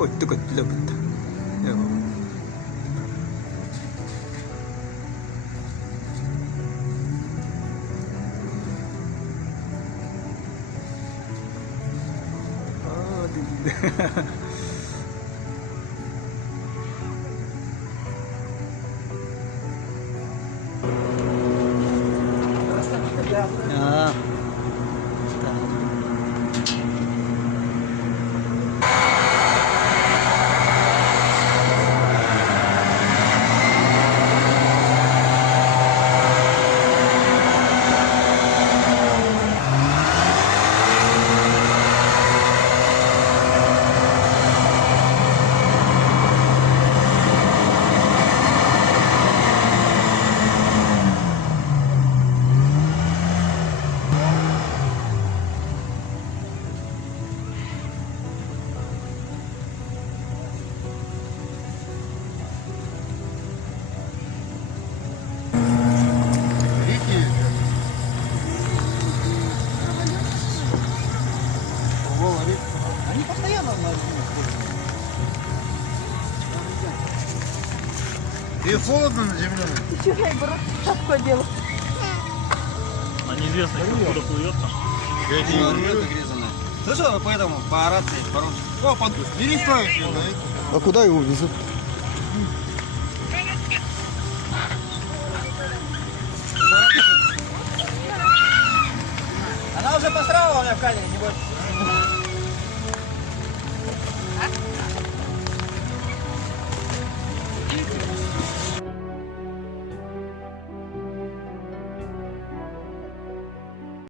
Ой, только любит. А, Они постоянно на И холодно на земле. Еще я беру шапку одела. А неизвестно, откуда плывет там. Я не говорю. Слышал, поэтому по рации, по-русски. О, перестроить его, да? А куда его везут? Она уже посрала у меня в калине, не бойся.